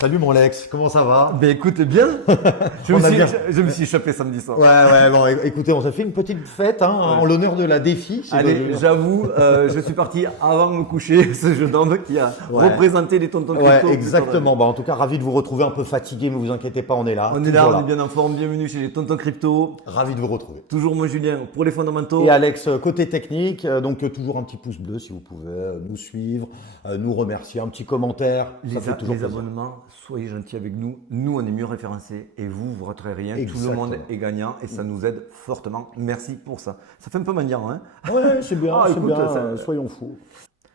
Salut mon Lex, comment ça va? Ben écoute bien, On a bien. je me suis chopé samedi soir. Ouais, bon, écoutez, on s'est fait une petite fête en l'honneur de la défi. Allez, j'avoue, je suis parti avant de me coucher, ce jeu d'homme qui a représenté les tontons Ouais, crypto. exactement. Bah, en tout cas, ravi de vous retrouver, un peu fatigué, mais vous inquiétez pas, on est là. On est là, toujours on est bien en forme, bienvenue chez les tontons crypto. Ravi de vous retrouver. Toujours moi Julien pour les fondamentaux. Et Alex, côté technique, donc toujours un petit pouce bleu si vous pouvez nous suivre, nous remercier, un petit commentaire, ça fait toujours les plaisir. abonnements, soyez gentils avec nous. Nous, on est mieux référencés et vous, vous raterez rien. Tout Exactement. le monde est gagnant et ça nous aide fortement. Merci pour ça. Ça fait un peu mendiant, hein? Ouais, c'est bien, Ah, c'est écoute, bien, ça- soyons fous.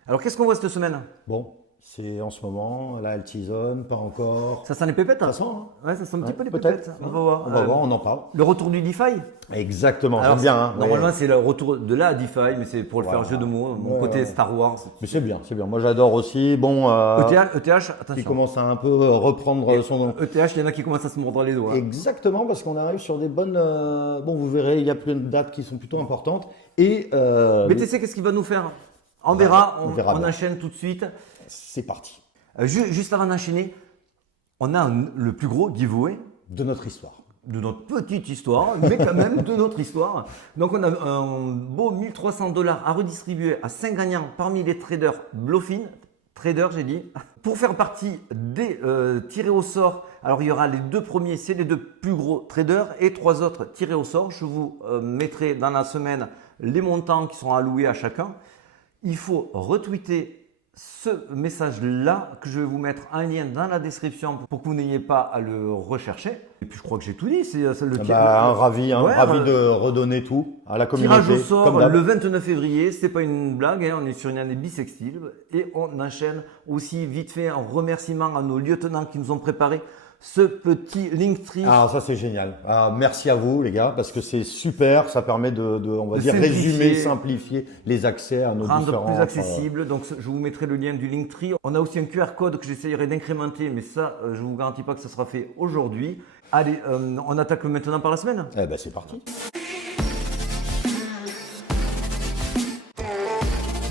Alors, qu'est-ce qu'on voit cette semaine? Bon, c'est en ce moment, la Altizone, pas encore. Ça sent les pépettes? Ça sent, hein? Ouais, ça sent un petit peu les peut-être. pépettes. On va voir. On va voir, on en parle. Le retour du DeFi? Exactement, Alors, j'aime bien. Hein, normalement, ouais. c'est le retour de la DeFi, mais c'est pour le faire jeu de mots. Mon côté Star Wars. Mais c'est bien, c'est bien. Moi, j'adore aussi. Bon, ETH, qui attention. commence à un peu reprendre son nom. ETH, il y en a qui commencent à se mordre les doigts. Exactement, parce qu'on arrive sur des bonnes. Bon, vous verrez, il y a plein de dates qui sont plutôt importantes. Et BTC, qu'est-ce qu'il va nous faire? On verra, on verra on bien. enchaîne tout de suite. c'est parti Juste avant d'enchaîner, on a le plus gros giveaway de notre histoire. de notre petite histoire, mais quand même de notre histoire. Donc on a un beau 1300 $ à redistribuer à 5 gagnants parmi les traders Bluffin. Traders, j'ai dit. Pour faire partie des tirés au sort, alors il y aura les deux premiers, c'est les deux plus gros traders et 3 autres tirés au sort. Je vous mettrai dans la semaine les montants qui seront alloués à chacun. Il faut retweeter ce message-là que je vais vous mettre un lien dans la description pour que vous n'ayez pas à le rechercher. Et puis je crois que j'ai tout dit. C'est le Ravi, Ouais, ravi de redonner tout à la communauté. tirage au sort comme d'hab. le 29 février. C'est pas une blague, hein, on est sur une année bissextile. Et on enchaîne aussi vite fait un remerciement à nos lieutenants qui nous ont préparé ce petit Linktree. Ah, ça c'est génial. Ah, merci à vous les gars, parce que c'est super, ça permet on va De dire, simplifier. résumer, simplifier les accès à nos Rendre différents. plus accessible. Donc, je vous mettrai le lien du Linktree. On a aussi un QR code que j'essayerai d'incrémenter, mais ça, je vous garantis pas que ça sera fait aujourd'hui. Allez, on attaque maintenant par la semaine. Eh ben c'est parti.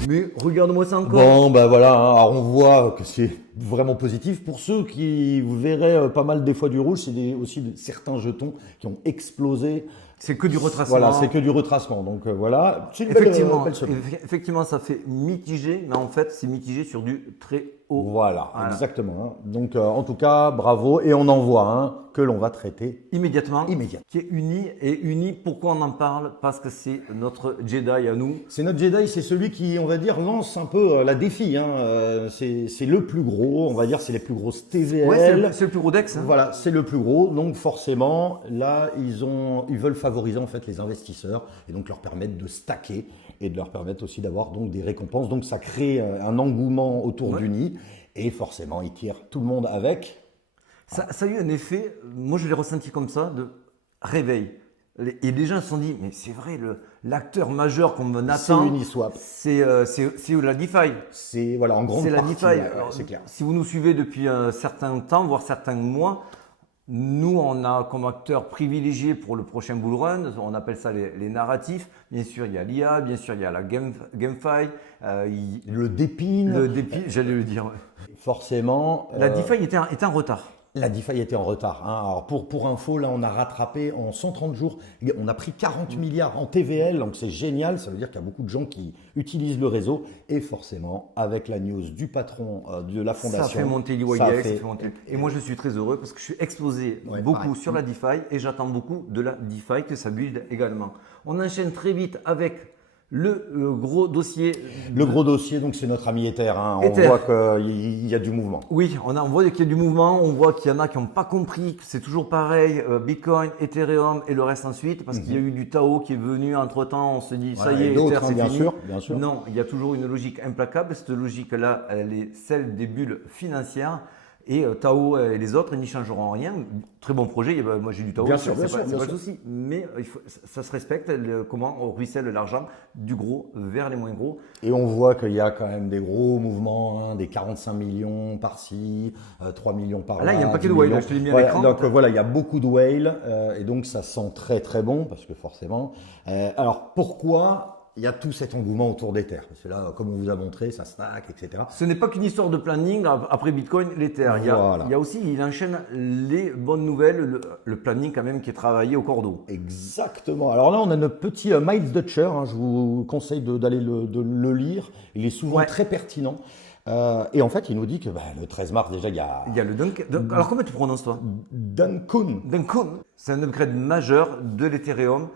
Mais regarde-moi ça encore. Bon, ben voilà, hein. Alors on voit que c'est vraiment positif. Pour ceux qui, vous verrez pas mal des fois du rouge, c'est aussi certains jetons qui ont explosé. C'est que du retracement. Voilà, c'est que du retracement. Donc voilà, c'est une Effectivement, belle semaine. effectivement, ça fait mitigé, mais en fait, c'est mitigé sur du très haut. Voilà, exactement. Hein. Donc en tout cas, bravo. Et on en voit un que l'on va traiter Immédiatement. immédiat. Qui est uni. Et uni, pourquoi on en parle? Parce que c'est notre Jedi à nous. C'est notre Jedi, c'est celui qui, on va dire, lance un peu la défi. Hein. C'est le plus gros, on va dire, c'est les plus grosses TVL. Ouais, c'est le plus gros Dex. Hein. Voilà, c'est le plus gros. Donc forcément, là, ils veulent favoriser en fait les investisseurs et donc leur permettre de stacker et de leur permettre aussi d'avoir donc des récompenses. Donc ça crée un engouement autour du nid et forcément, ils tirent tout le monde avec. Ça a eu un effet, moi je l'ai ressenti comme ça, de réveil. Et les gens se sont dit, mais c'est vrai, l'acteur majeur qu'on C'est attend, Uniswap. c'est la DeFi. C'est voilà, en grande C'est la partie. DeFi. Ouais, Alors, c'est clair. si vous nous suivez depuis un certain temps, voire certains mois, nous, on a comme acteur privilégié pour le prochain bull run, on appelle ça les narratifs. Bien sûr, il y a l'IA, bien sûr, il y a la GameFi, Le dépine. le DeFi, j'allais le dire. Ouais. Forcément. La DeFi était en retard. La DeFi était en retard. Hein. Alors pour info, là, on a rattrapé en 130 jours, on a pris 40 milliards en TVL, donc c'est génial. Ça veut dire qu'il y a beaucoup de gens qui utilisent le réseau. Et forcément, avec la news du patron de la fondation, Ça fait monter l'EYX, ça ça fait- fait monter. Et moi, je suis très heureux parce que je suis explosé Ouais, beaucoup pareil. sur la DeFi et j'attends beaucoup de la DeFi que ça build également. On enchaîne très vite avec le gros dossier. Le gros dossier, donc c'est notre ami Ether. Hein. On Ether. voit qu'il y a du mouvement. Oui, on voit qu'il y a du mouvement, on voit qu'il y en a qui n'ont pas compris que c'est toujours pareil, Bitcoin, Ethereum et le reste ensuite, parce qu'il y a eu du Tao qui est venu entre-temps, on se dit ça y et est, d'autres, Ether hein, c'est bien fini. sûr, bien sûr. Non, il y a toujours une logique implacable, cette logique-là, elle est celle des bulles financières. Et Tao et les autres, ils n'y changeront rien. Très bon projet. Moi, j'ai du Tao. Bien sûr, c'est bien pas, sûr, pas bien le souci. Mais ça se respecte. Comment on ruisselle l'argent du gros vers les moins gros. Et on voit qu'il y a quand même des gros mouvements, hein, des 45 millions par-ci, 3 millions par-là. Là, il y a un paquet 10 de whales, millions. je te l'ai mis à Ouais, l'écran. donc voilà, il y a beaucoup de whales et donc ça sent très très bon parce que forcément. Alors pourquoi il y a tout cet engouement autour d'Ether. C'est là, comme on vous a montré, ça stack, etc. Ce n'est pas qu'une histoire de planning après Bitcoin, l'Ether. Voilà. Il y a aussi, il enchaîne les bonnes nouvelles, le planning quand même qui est travaillé au cordeau. Exactement. Alors là, on a notre petit Miles Dutcher. Je vous conseille d'aller le lire. Il est souvent très pertinent. Et en fait, il nous dit que le 13 mars, déjà, il y a le alors, comment tu prononces toi? Duncun. Duncun, c'est un upgrade majeur de l'Ethereum.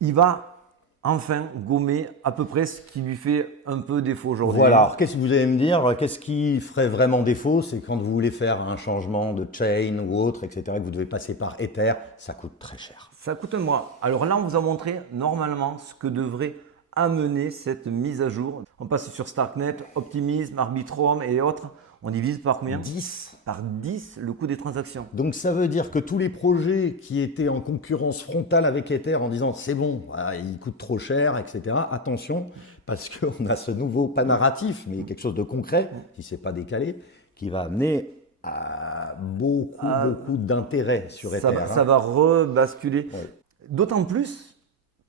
Il va enfin gommer à peu près ce qui lui fait un peu défaut aujourd'hui. Voilà, alors qu'est-ce que vous allez me dire? Qu'est-ce qui ferait vraiment défaut? C'est quand vous voulez faire un changement de chain ou autre, etc., que vous devez passer par Ether, ça coûte très cher. Ça coûte un mois. Alors là, on vous a montré normalement ce que devrait amener cette mise à jour. On passe sur Starknet, Optimism, Arbitrum et autres. On divise par combien? 10. Par 10 le coût des transactions. Donc ça veut dire que tous les projets qui étaient en concurrence frontale avec Ether en disant c'est bon, il coûte trop cher, etc. Attention, parce qu'on a ce nouveau pas narratif, mais quelque chose de concret, si c'est pas décalé, qui va amener à beaucoup d'intérêt sur Ether. Ça va rebasculer. Ouais. D'autant plus,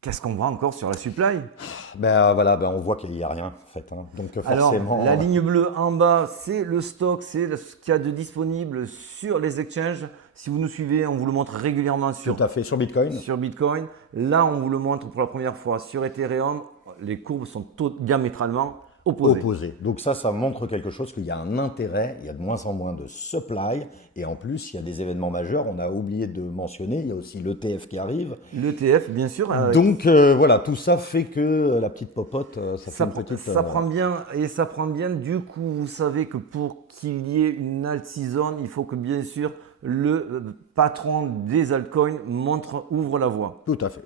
qu'est-ce qu'on voit encore sur la supply? On voit qu'il n'y a rien en fait. Donc forcément. Alors, la ligne bleue en bas, c'est le stock, c'est ce qu'il y a de disponible sur les exchanges. Si vous nous suivez, on vous le montre régulièrement Tout à fait, sur Bitcoin. Sur Bitcoin. Là, on vous le montre pour la première fois sur Ethereum. Les courbes sont diamétralement opposées. Donc ça montre quelque chose, qu'il y a un intérêt, il y a de moins en moins de supply, et en plus, il y a des événements majeurs, on a oublié de mentionner, il y a aussi l'ETF qui arrive. L'ETF, bien sûr. Donc voilà, tout ça fait que la petite popote, ça fait une petite... Ça prend bien, et ça prend bien. Du coup, vous savez que pour qu'il y ait une alt season, il faut que bien sûr le patron des altcoins ouvre la voie. Tout à fait.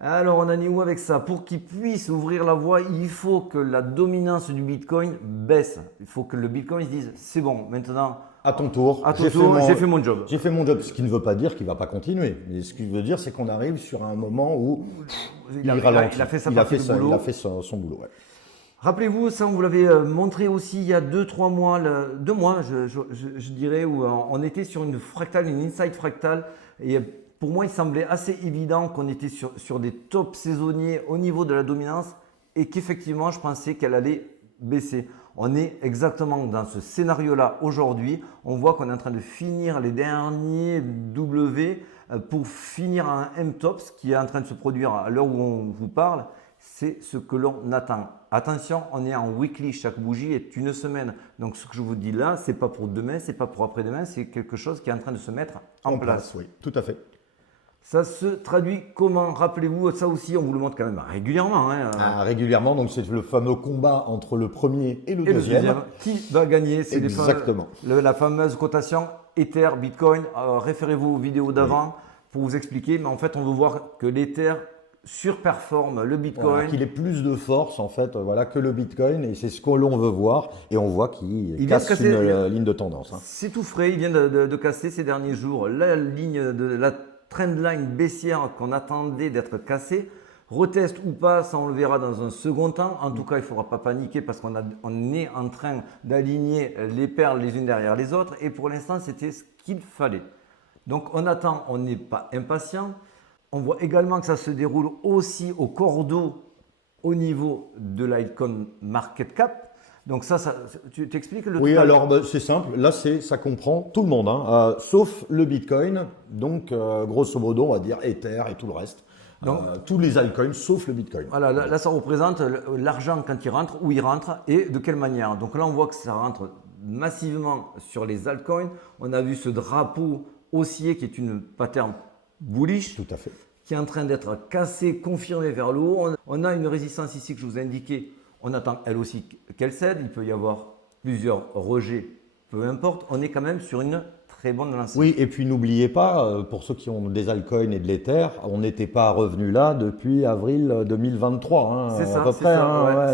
Alors, on en est où avec ça? Pour qu'il puisse ouvrir la voie, il faut que la dominance du Bitcoin baisse. Il faut que le Bitcoin se dise, c'est bon, maintenant, à ton tour, j'ai fait mon job. J'ai fait mon job, ce qui ne veut pas dire qu'il ne va pas continuer. Mais ce qui veut dire, c'est qu'on arrive sur un moment où il ralentit. Il a fait sa partie du boulot. Il a fait son boulot, ouais. Rappelez-vous, ça on vous l'avait montré aussi il y a 2-3 mois, 2 mois je dirais, où on était sur une fractale, une inside fractale. Et pour moi, il semblait assez évident qu'on était sur des tops saisonniers au niveau de la dominance et qu'effectivement, je pensais qu'elle allait baisser. On est exactement dans ce scénario-là aujourd'hui. On voit qu'on est en train de finir les derniers W pour finir un M-Tops qui est en train de se produire à l'heure où on vous parle. C'est ce que l'on attend. Attention, on est en weekly, chaque bougie est une semaine. Donc ce que je vous dis là, ce n'est pas pour demain, ce n'est pas pour après-demain, c'est quelque chose qui est en train de se mettre en place. Oui, tout à fait. Ça se traduit comment? Rappelez-vous, ça aussi, on vous le montre quand même régulièrement. Régulièrement, donc c'est le fameux combat entre le premier et le deuxième. Qui va gagner? C'est exactement. La fameuse cotation Ether, Bitcoin. Référez-vous aux vidéos d'avant pour vous expliquer. Mais en fait, on veut voir que l'Ether surperforme le Bitcoin. Voilà, qu'il ait plus de force en fait, que le Bitcoin, et c'est ce que l'on veut voir, et on voit qu'il casse une ligne de tendance. C'est tout frais, il vient de casser ces derniers jours la ligne de la trendline baissière qu'on attendait d'être cassée. Reteste ou pas, ça on le verra dans un second temps. En tout cas, il ne faudra pas paniquer parce qu'on est en train d'aligner les perles les unes derrière les autres, et pour l'instant c'était ce qu'il fallait. Donc on attend, on n'est pas impatient. On voit également que ça se déroule aussi au cordeau au niveau de l'Icon Market Cap. Donc ça tu t'expliques le Oui, total? alors c'est simple. Là, ça comprend tout le monde, sauf le Bitcoin. Donc, grosso modo, on va dire Ether et tout le reste. Donc, tous les altcoins, sauf le Bitcoin. Voilà, là, ça représente l'argent quand il rentre, où il rentre et de quelle manière. Donc là, on voit que ça rentre massivement sur les altcoins. On a vu ce drapeau haussier qui est une pattern bullish, tout à fait, qui est en train d'être cassé, confirmé vers le haut. On a une résistance ici que je vous ai indiqué. On attend elle aussi qu'elle cède. Il peut y avoir plusieurs rejets, peu importe. On est quand même sur une très bonne lancée. Oui, et puis n'oubliez pas, pour ceux qui ont des altcoins et de l'Ether, on n'était pas revenu là depuis avril 2023, c'est ça, à peu près,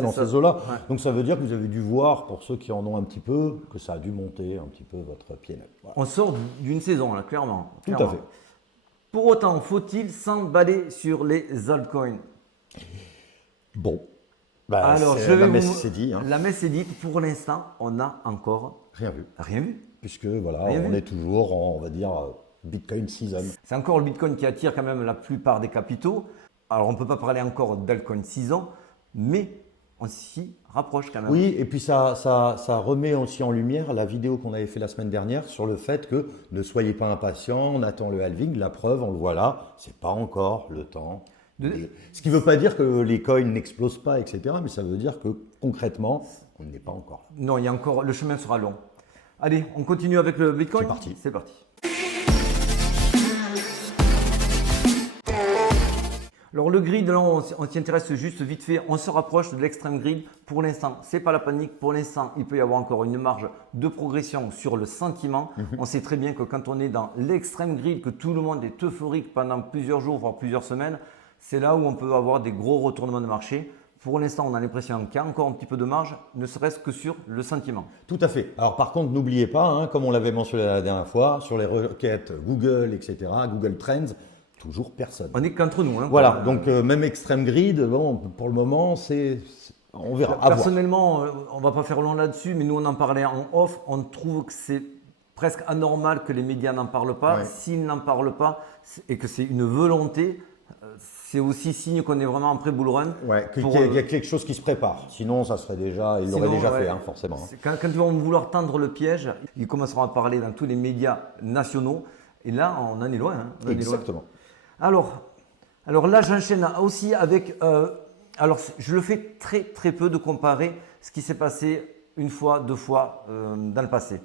dans ces eaux-là. Ouais. Donc ça veut dire que vous avez dû voir, pour ceux qui en ont un petit peu, que ça a dû monter un petit peu votre PNL. Voilà. On sort d'une saison, là, clairement. Tout à fait. Pour autant, faut-il s'emballer sur les altcoins? Bon. Alors, la messe c'est dit. La messe est dite. Pour l'instant, on n'a encore rien vu. Rien vu. Puisque on est toujours en, on va dire, Bitcoin season. C'est encore le Bitcoin qui attire quand même la plupart des capitaux. Alors, on ne peut pas parler encore d'altcoin 6 ans, mais on s'y rapproche quand même. Oui, et puis ça remet aussi en lumière la vidéo qu'on avait fait la semaine dernière sur le fait que ne soyez pas impatients, on attend le halving, la preuve, on le voit là, c'est pas encore le temps. Ce qui ne veut pas dire que les coins n'explosent pas, etc., mais ça veut dire que concrètement, on n'y est pas encore. Non, il y a encore, le chemin sera long. Allez, on continue avec le Bitcoin. C'est parti. C'est parti. Alors le grid, là, on s'y intéresse juste vite fait. On se rapproche de l'extrême grid. Pour l'instant, c'est pas la panique. Pour l'instant, il peut y avoir encore une marge de progression sur le sentiment. On sait très bien que quand on est dans l'extrême grid, que tout le monde est euphorique pendant plusieurs jours, voire plusieurs semaines, c'est là où on peut avoir des gros retournements de marché. Pour l'instant, on a l'impression qu'il y a encore un petit peu de marge, ne serait-ce que sur le sentiment. Tout à fait. Alors par contre, n'oubliez pas, hein, comme on l'avait mentionné la dernière fois, sur les requêtes Google, etc., Google Trends, toujours personne. On est qu'entre nous. Hein, Voilà, donc même Extreme Grid, bon, pour le moment, on verra. À voir. Personnellement, on va pas faire long là-dessus, mais nous on en parlait en off, on trouve que c'est presque anormal que les médias n'en parlent pas. Ouais. S'ils n'en parlent pas et que c'est une volonté, c'est aussi signe qu'on est vraiment en pré-bull run. Ouais, qu'il y a quelque chose qui se prépare. Sinon, ça serait déjà, il l'aurait déjà fait, hein, forcément. Quand ils vont vouloir tendre le piège, ils commenceront à parler dans tous les médias nationaux. Et là, on en est loin. Hein, on en est loin. Exactement. Alors là, j'enchaîne aussi avec. Alors, je le fais très très peu de comparer ce qui s'est passé une fois, deux fois dans le passé.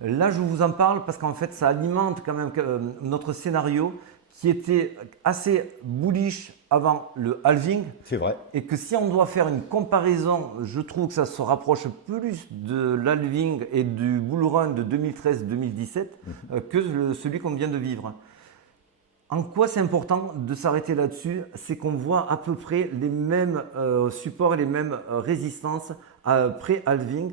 Là, je vous en parle parce qu'en fait, ça alimente quand même notre scénario qui était assez bullish avant le halving. C'est vrai. Et que si on doit faire une comparaison, je trouve que ça se rapproche plus de l'halving et du bull run de 2013-2017 que celui qu'on vient de vivre. En quoi c'est important de s'arrêter là-dessus? C'est qu'on voit à peu près les mêmes supports et les mêmes résistances pré-halving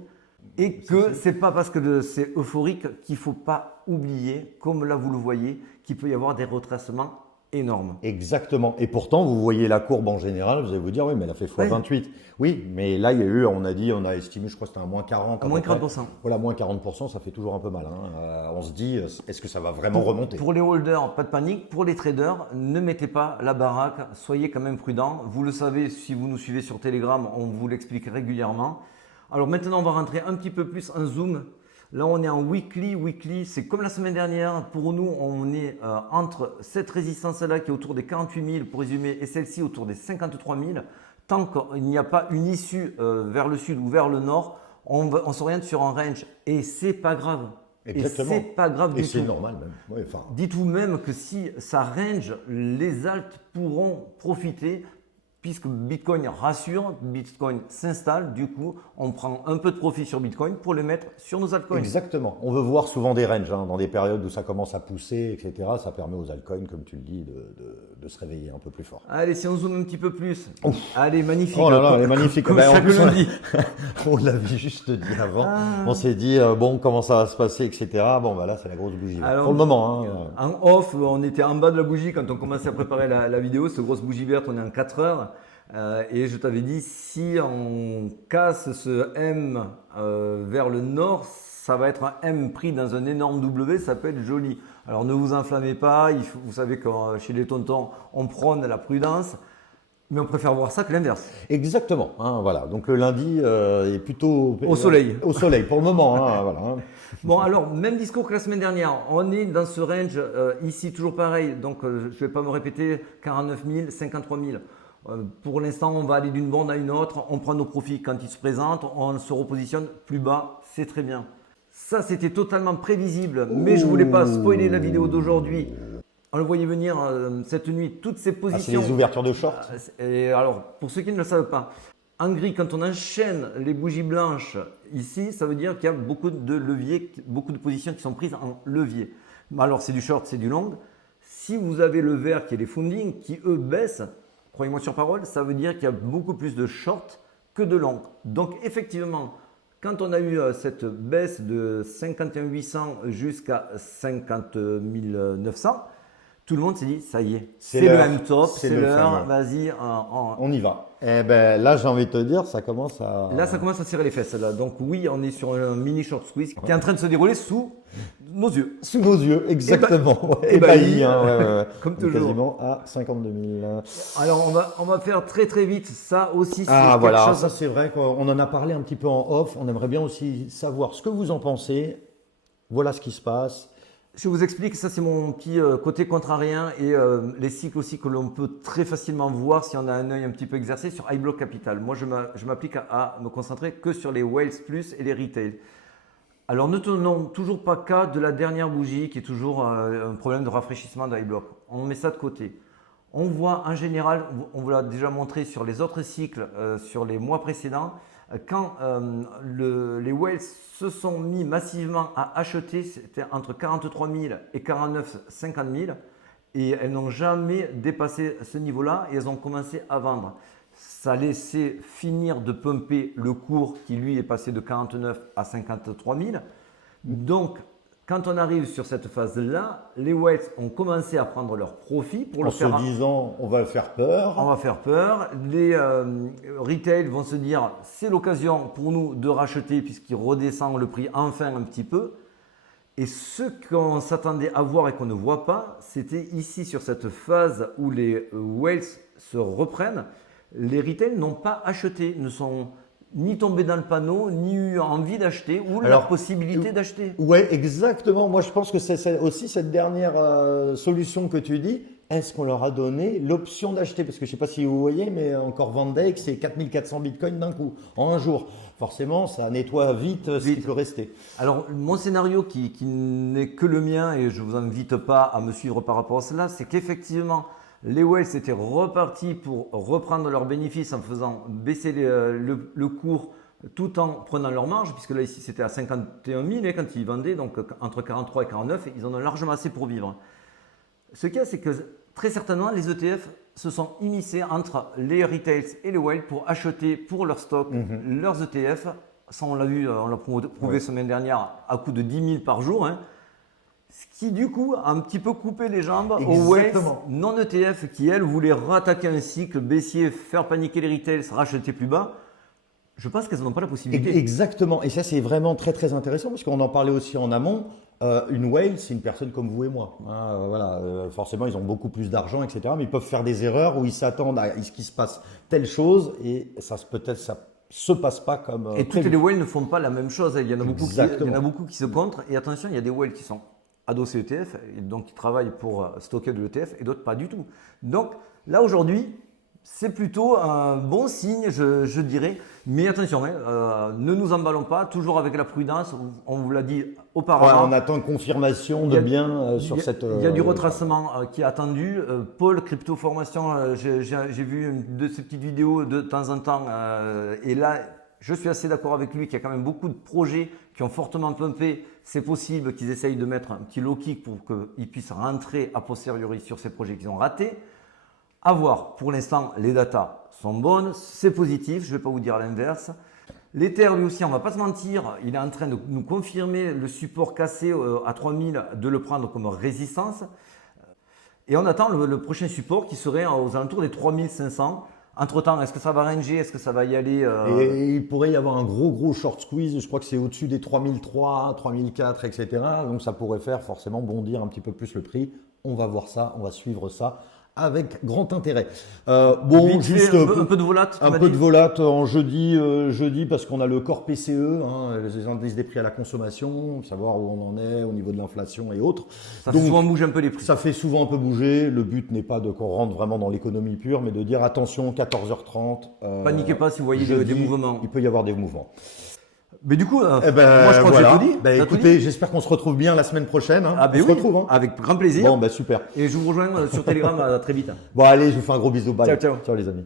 et que c'est pas parce que c'est euphorique qu'il ne faut pas oublier, comme là vous le voyez, qu'il peut y avoir des retracements énormes. Exactement. Et pourtant, vous voyez la courbe en général, vous allez vous dire, oui, mais elle a fait x28. Oui, mais là, il y a eu, on a estimé, je crois que c'était un moins 40. À moins 40%. Voilà, moins 40%, ça fait toujours un peu mal. Hein. On se dit, est-ce que ça va vraiment remonter? Pour les holders, pas de panique. Pour les traders, ne mettez pas la baraque. Soyez quand même prudents. Vous le savez, si vous nous suivez sur Telegram, on vous l'explique régulièrement. Alors maintenant, on va rentrer un petit peu plus en zoom. Là, on est en weekly. Weekly, c'est comme la semaine dernière. Pour nous, on est entre cette résistance-là qui est autour des 48 000 pour résumer et celle-ci autour des 53 000. Tant qu'il n'y a pas une issue vers le sud ou vers le nord, on s'oriente sur un range et c'est pas grave. Exactement. Et c'est pas grave du tout. Et c'est normal même. Ouais, Dites-vous même que si ça range, les alts pourront profiter. Puisque Bitcoin rassure, Bitcoin s'installe, du coup, on prend un peu de profit sur Bitcoin pour le mettre sur nos altcoins. Exactement. On veut voir souvent des ranges dans des périodes où ça commence à pousser, etc. Ça permet aux altcoins, comme tu le dis, de se réveiller un peu plus fort. Allez, si on zoome un petit peu plus. Allez, magnifique. Oh là là, elle est magnifique. Comme chaque lundi. On l'avait juste dit avant. On s'est dit, bon, comment ça va se passer, etc. Bon, bah là, c'est la grosse bougie. Alors, pour le moment. Hein. En off, on était en bas de la bougie quand on commençait à préparer la vidéo. Cette grosse bougie verte, on est en 4 heures. Et je t'avais dit, si on casse ce M vers le nord, ça va être un M pris dans un énorme W, ça peut être joli. Alors ne vous enflammez pas, vous savez que chez les tontons, on prône la prudence, mais on préfère voir ça que l'inverse. Exactement, hein, voilà. Donc le lundi est plutôt au soleil. Au soleil pour le moment, hein, voilà. Hein. Bon, alors, même discours que la semaine dernière. On est dans ce range ici, toujours pareil. Donc, je ne vais pas me répéter, 49 000, 53 000. Pour l'instant, on va aller d'une bande à une autre. On prend nos profits quand ils se présentent. On se repositionne plus bas. C'est très bien. Ça, c'était totalement prévisible. Mais je ne voulais pas spoiler la vidéo d'aujourd'hui. On le voyait venir cette nuit. Toutes ces positions. C'est les ouvertures de short. Et alors, pour ceux qui ne le savent pas, en gris, quand on enchaîne les bougies blanches ici, ça veut dire qu'il y a beaucoup de leviers, beaucoup de positions qui sont prises en levier. Alors, c'est du short, c'est du long. Si vous avez le vert qui est les funding, qui eux baissent, croyez-moi sur parole, ça veut dire qu'il y a beaucoup plus de short que de long. Donc, effectivement, quand on a eu cette baisse de 51 800 jusqu'à 50 900, tout le monde s'est dit, ça y est, c'est le M-top, c'est l'heure, vas-y. On y va. Eh ben, là, j'ai envie de te dire, ça commence à… Là, ça commence à serrer les fesses. Là. Donc oui, on est sur un mini short squeeze qui est en train de se dérouler sous nos yeux. Sous nos yeux, exactement. Ébahi, Hein, ouais. comme On est toujours. quasiment à 52 000. Alors on va faire très très vite. Ça aussi, c'est Ah quelque voilà, chose. ça c'est vrai qu'on en a parlé un petit peu en off. On aimerait bien aussi savoir ce que vous en pensez. Voilà ce qui se passe. Je vous explique, ça c'est mon petit côté contrarien et les cycles aussi que l'on peut très facilement voir si on a un œil un petit peu exercé sur iBlock Capital. Moi je m'applique à me concentrer que sur les Whales Plus et les Retail. Alors ne tenons toujours pas cas de la dernière bougie qui est toujours un problème de rafraîchissement d'iBlock. On met ça de côté. On voit en général, on vous l'a déjà montré sur les autres cycles, sur les mois précédents, quand les whales se sont mis massivement à acheter, c'était entre 43 000 et 50 000 et elles n'ont jamais dépassé ce niveau-là et elles ont commencé à vendre. Ça a laissé finir de pumper le cours qui lui est passé de 49 à 53 000. Donc, quand on arrive sur cette phase-là, les whales ont commencé à prendre leur profit pour En le se faire. disant, on va faire peur. On va faire peur. Les retail vont se dire c'est l'occasion pour nous de racheter puisqu'ils redescendent le prix enfin un petit peu. Et ce qu'on s'attendait à voir et qu'on ne voit pas, c'était ici sur cette phase où les whales se reprennent. Les retail n'ont pas acheté, ne sont ni tombés dans le panneau, ni eu envie d'acheter ou la Alors, possibilité d'acheter. Ouais, exactement. Moi, je pense que c'est aussi cette dernière solution que tu dis. Est-ce qu'on leur a donné l'option d'acheter? Parce que je ne sais pas si vous voyez, mais encore Vendex, c'est 4400 bitcoins d'un coup, en un jour. Forcément, ça nettoie vite ce qui peut rester. Alors, mon scénario qui n'est que le mien, et je ne vous invite pas à me suivre par rapport à cela, c'est qu'effectivement, les whales étaient repartis pour reprendre leurs bénéfices en faisant baisser le cours tout en prenant leur marge, puisque là, ici, c'était à 51 000 quand ils vendaient, donc entre 43 et 49, ils en ont largement assez pour vivre. Ce qu'il y a, c'est que très certainement, les ETF se sont immiscés entre les retails et les whales pour acheter pour leur stock leurs ETF. Ça, on l'a vu, on l'a prouvé semaine dernière à coût de 10 000 par jour. Ce qui, du coup, a un petit peu coupé les jambes aux whales non ETF qui, elles, voulaient rattaquer un cycle baissier, faire paniquer les retails, se racheter plus bas. Je pense qu'elles n'ont pas la possibilité. Exactement. Et ça, c'est vraiment très, très intéressant parce qu'on en parlait aussi en amont. Une whale, c'est une personne comme vous et moi. Forcément, ils ont beaucoup plus d'argent, etc. Mais ils peuvent faire des erreurs où ils s'attendent à ce qu'il se passe telle chose et ça se passe pas comme. Et toutes les whales ne font pas la même chose. Il y en a beaucoup qui se contrent. Et attention, il y a des whales qui sont adossés ETF, et donc qui travaillent pour stocker de l'ETF, et d'autres pas du tout. Donc là, aujourd'hui, c'est plutôt un bon signe, je dirais. Mais attention, ne nous emballons pas, toujours avec la prudence. On vous l'a dit auparavant. Ouais, on attend une confirmation de bien sur cette. Il y a du retracement qui est attendu. Paul, Crypto Formation, j'ai vu une de ces petites vidéos de temps en temps. Et là, je suis assez d'accord avec lui qu'il y a quand même beaucoup de projets qui ont fortement pumpé. C'est possible qu'ils essayent de mettre un petit low kick pour qu'ils puissent rentrer a posteriori sur ces projets qu'ils ont ratés. À voir. Pour l'instant, les datas sont bonnes, c'est positif, je ne vais pas vous dire l'inverse. L'Ether, lui aussi, on ne va pas se mentir, il est en train de nous confirmer le support cassé à 3000, de le prendre comme résistance. Et on attend le prochain support qui serait aux alentours des 3500. Entre-temps, est-ce que ça va ranger? Est-ce que ça va y aller Et il pourrait y avoir un gros short squeeze. Je crois que c'est au-dessus des 3003, 3004, etc. Donc ça pourrait faire forcément bondir un petit peu plus le prix. On va voir ça, on va suivre ça avec grand intérêt. Bon, juste un peu de volate. Un peu de volate en jeudi parce qu'on a le corps PCE, les indices des prix à la consommation, savoir où on en est au niveau de l'inflation et autres. Ça fait souvent bouger un peu les prix. Ça fait souvent un peu bouger. Le but n'est pas qu'on rentre vraiment dans l'économie pure, mais de dire attention, 14h30. Paniquez pas si vous voyez des mouvements. Il peut y avoir des mouvements. Mais du coup, moi je crois que j'ai tout dit. Écoutez, j'espère qu'on se retrouve bien la semaine prochaine. Ah ben on se retrouve. Avec grand plaisir. Bon, super. Et je vous rejoins sur Telegram très vite. Bon, allez, je vous fais un gros bisou. Bye. Ciao. Ciao les amis.